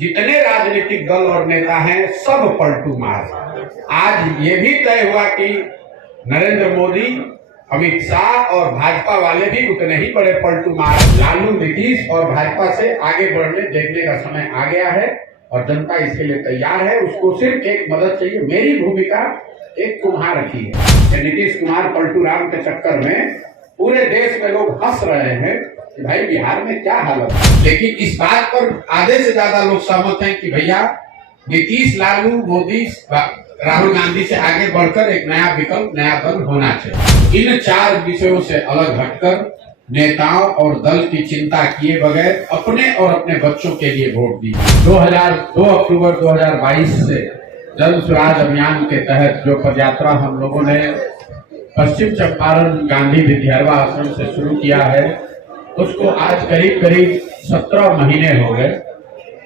जितने राजनीतिक दल और नेता हैं सब पलटू मार। आज ये भी तय हुआ कि नरेंद्र मोदी, अमित शाह और भाजपा वाले भी उतने ही बड़े पलटू मार। लालू, नीतीश और भाजपा से आगे बढ़ने देखने का समय आ गया है और जनता इसके लिए तैयार है। उसको सिर्फ एक मदद चाहिए। मेरी भूमिका एक कुम्हार की है। नीतीश कुमार पलटू राम के चक्कर में पूरे देश में लोग हंस रहे हैं कि भाई बिहार में क्या हालत है, लेकिन इस बात पर आधे से ज्यादा लोग सहमत हैं कि भैया नीतीश, लालू, मोदी, राहुल गांधी से आगे बढ़कर एक नया विकल्प, नया दल होना चाहिए। इन 4 विषयों से अलग हटकर नेताओं और दल की चिंता किए बगैर अपने और अपने बच्चों के लिए वोट दीजिए। 2 अक्टूबर 2022 से जन स्वराज अभियान के तहत जो पदयात्रा हम लोगों ने पश्चिम चंपारण गांधी विद्यार्थी आश्रम से शुरू किया है, उसको आज करीब 17 महीने हो गए।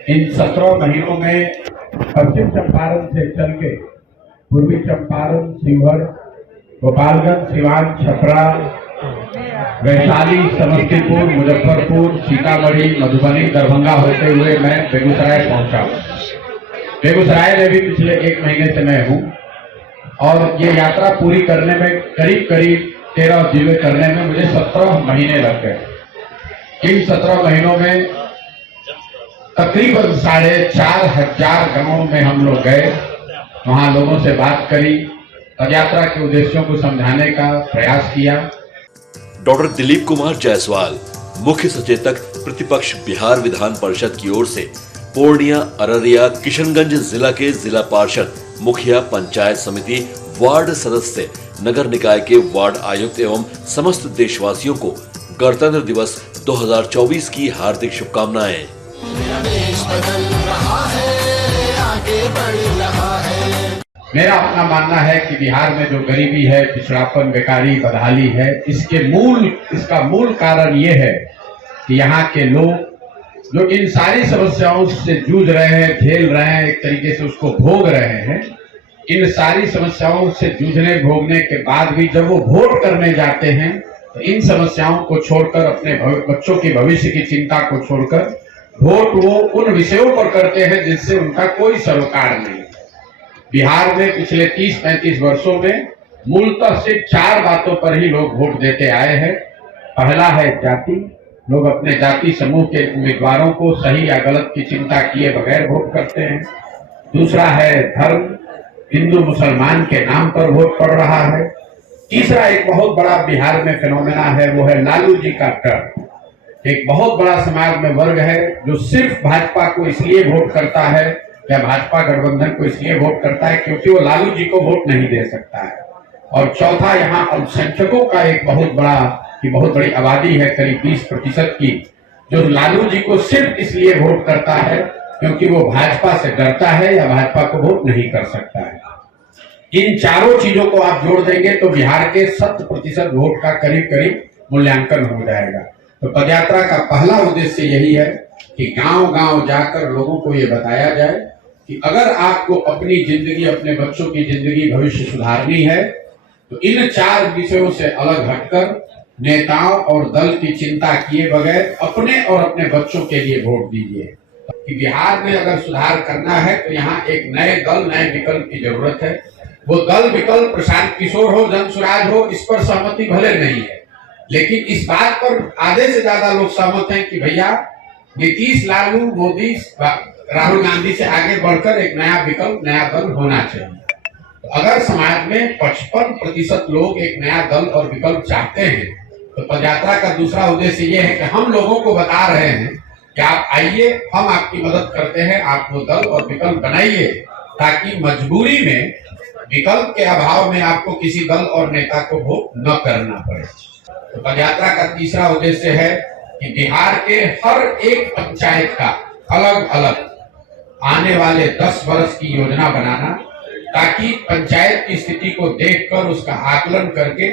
इन 17 महीनों में पश्चिम चंपारण से चल के पूर्वी चंपारण, शिवहर, गोपालगंज, सिवान, छपरा, वैशाली, समस्तीपुर, मुजफ्फरपुर, सीतामढ़ी, मधुबनी, दरभंगा होते हुए मैं बेगूसराय पहुंचा। बेगूसराय में भी पिछले 1 महीने से मैं हूं और ये यात्रा पूरी करने में करीब 13 जिले करने में मुझे 17 महीने लग गए। इन 17 महीनों में तकरीबन 4,500 गांवों में हम लोग गए, वहां लोगों से बात करी, पदयात्रा के उद्देश्यों को समझाने का प्रयास किया। डॉक्टर दिलीप कुमार जायसवाल, मुख्य सचेतक प्रतिपक्ष, बिहार विधान परिषद की ओर से पूर्णिया, अररिया, किशनगंज जिला के जिला पार्षद, मुखिया, पंचायत समिति, वार्ड सदस्य, नगर निकाय के वार्ड आयुक्त एवं समस्त देशवासियों को गणतंत्र दिवस 2024 की हार्दिक शुभकामनाएं। मेरा अपना मानना है कि बिहार में जो गरीबी है, पिछड़ापन, बेकारी, बदहाली है, इसका मूल कारण ये है कि यहाँ के लोग जो इन सारी समस्याओं से जूझ रहे हैं, झेल रहे हैं, एक तरीके से उसको भोग रहे हैं। इन सारी समस्याओं से जूझने भोगने के बाद भी जब वो वोट करने जाते हैं तो इन समस्याओं को छोड़कर, अपने बच्चों के भविष्य की चिंता को छोड़कर वोट वो उन विषयों पर करते हैं जिससे उनका कोई सरोकार नहीं। बिहार में पिछले 30-35 वर्षों में मूलतः सिर्फ 4 बातों पर ही लोग वोट देते आए हैं। पहला है जाति। लोग अपने जाति समूह के उम्मीदवारों को सही या गलत की चिंता किए बगैर वोट करते हैं। दूसरा है धर्म। हिंदू मुसलमान के नाम पर वोट पड़ रहा है। तीसरा एक बहुत बड़ा बिहार में फिनोमेना है, वो है लालू जी का डर। एक बहुत बड़ा समाज में वर्ग है जो सिर्फ भाजपा को इसलिए वोट करता है या भाजपा गठबंधन को इसलिए वोट करता है क्योंकि वो लालू जी को वोट नहीं दे सकता है। और चौथा, यहाँ अल्पसंख्यकों का एक बहुत बड़ी आबादी है, करीब 20% की, जो लालू जी को सिर्फ इसलिए वोट करता है क्योंकि वो भाजपा से डरता है या भाजपा को वोट नहीं कर सकता है। इन चारों चीजों को आप जोड़ देंगे तो बिहार के 100% वोट का करीब मूल्यांकन हो जाएगा। तो पदयात्रा का पहला उद्देश्य यही है कि गांव-गांव जाकर लोगों को ये बताया जाए कि अगर आपको अपनी जिंदगी, अपने बच्चों की जिंदगी, भविष्य सुधारनी है तो इन 4 विषयों से अलग हटकर नेताओं और दल की चिंता किए बगैर अपने और अपने बच्चों के लिए वोट दीजिए। कि बिहार में अगर सुधार करना है तो यहाँ एक नए दल, नए विकल्प की जरूरत है। वो दल विकल्प प्रशांत किशोर हो, जन स्वराज हो, इस पर सहमति भले नहीं है, लेकिन इस बात पर आधे से ज्यादा लोग सहमत हैं कि भैया नीतीश, लालू, मोदी, राहुल गांधी से आगे बढ़कर एक नया विकल्प, नया दल होना चाहिए। तो अगर समाज में 55% लोग एक नया दल और विकल्प चाहते हैं तो पदयात्रा का दूसरा उद्देश्य ये है कि हम लोगों को बता रहे हैं कि आप आइए, हम आपकी मदद करते हैं, आप वो दल और विकल्प बनाइए ताकि मजबूरी में, विकल्प के अभाव में आपको किसी दल और नेता को वोट न करना पड़े। तो पदयात्रा का तीसरा उद्देश्य है कि बिहार के हर एक पंचायत का अलग अलग आने वाले 10 वर्ष की योजना बनाना, ताकि पंचायत की स्थिति को देखकर उसका आकलन करके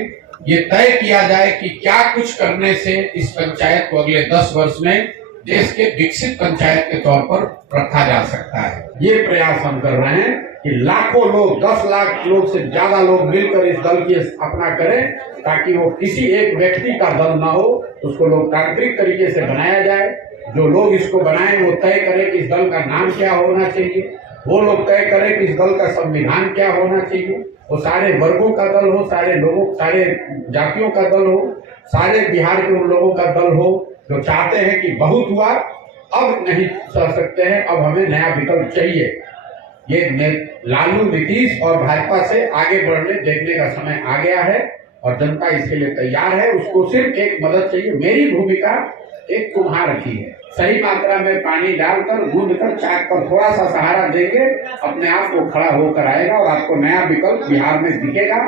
ये तय किया जाए कि क्या कुछ करने से इस पंचायत को अगले 10 वर्ष में देश के विकसित पंचायत के तौर पर रखा जा सकता है। ये प्रयास हम कर रहे हैं कि लाखों लोग, 10 लाख लोग से ज्यादा लोग मिलकर इस दल की स्थापना करें ताकि वो किसी एक व्यक्ति का दल ना हो, उसको लोकतांत्रिक तरीके से बनाया जाए जो लोग इसको बनाए वो तय करें कि इस दल का नाम क्या होना चाहिए, वो लोग तय करें कि इस दल का संविधान क्या होना चाहिए, वो सारे वर्गों का दल हो, सारे लोगों, सारे जातियों का दल हो, सारे बिहार के उन लोगों का दल हो जो चाहते हैं कि बहुत हुआ, अब नहीं सह सकते हैं, अब हमें नया विकल्प चाहिए। ये लालू, नीतीश और भाजपा से आगे बढ़ने देखने का समय आ गया है और जनता इसके लिए तैयार है। उसको सिर्फ एक मदद चाहिए। मेरी भूमिका एक कुम्हार की है, सही मात्रा में पानी डालकर गूंद कर चाक पर थोड़ा सा सहारा देंगे, अपने आप को खड़ा होकर आएगा और आपको नया विकल्प बिहार में दिखेगा।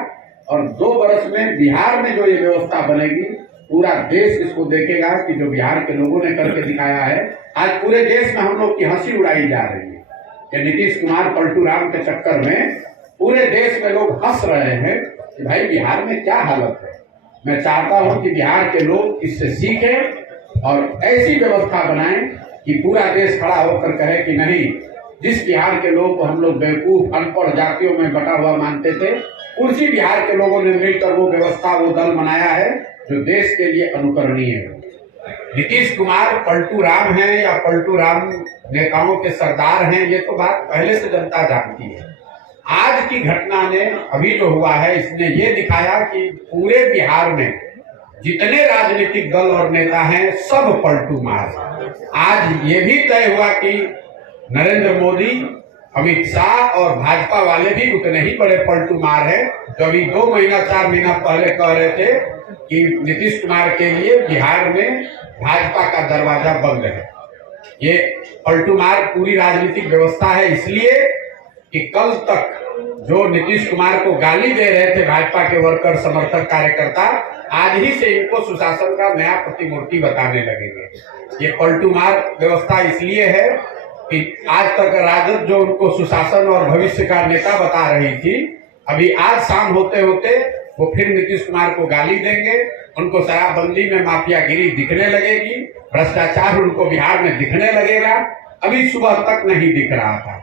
और 2 वर्ष में बिहार में जो ये व्यवस्था बनेगी, पूरा देश इसको देखेगा कि जो बिहार के लोगों ने करके दिखाया है। आज पूरे देश में हम लोग की हंसी उड़ाई जा रही है कि नीतीश कुमार, पलटू राम के चक्कर में पूरे देश में लोग हंस रहे हैं कि भाई बिहार में क्या हालत है। मैं चाहता हूं कि बिहार के लोग इससे सीखें और ऐसी व्यवस्था बनाएं कि पूरा देश खड़ा होकर कहे कि नहीं, जिस बिहार के लोग को हम लोग बेवकूफ, अनपढ़ जातियों में बटा हुआ मानते थे, उसी बिहार के लोगों ने मिलकर वो व्यवस्था, वो दल बनाया है जो देश के लिए अनुकरणीय है। नीतीश कुमार पलटू राम हैं या पलटू राम नेताओं के सरदार हैं, ये तो बात पहले से जनता जानती है। आज की घटना ने, अभी जो हुआ है, इसने ये दिखाया कि पूरे बिहार में जितने राजनीतिक दल और नेता हैं सब पलटू मार। आज ये भी तय हुआ कि नरेंद्र मोदी, अमित शाह और भाजपा वाले भी उतने ही बड़े पलटू मार है जो अभी 2 महीना 4 महीना पहले कह रहे थे कि नीतीश कुमार के लिए बिहार में भाजपा का दरवाजा बंद है। ये पलटू मार पूरी राजनीतिक व्यवस्था है, इसलिए कि कल तक जो नीतीश कुमार को गाली दे रहे थे भाजपा के वर्कर, समर्थक, कार्यकर्ता, आज ही से इनको सुशासन का नया प्रतिमूर्ति बताने लगेंगे। ये पलटू मार व्यवस्था इसलिए है कि आज तक राजद जो उनको सुशासन और भविष्य का नेता बता रही थी, अभी आज शाम होते होते वो फिर नीतीश कुमार को गाली देंगे, उनको शराबबंदी में माफियागिरी दिखने लगेगी, भ्रष्टाचार उनको बिहार में दिखने लगेगा। अभी सुबह तक नहीं दिख रहा था।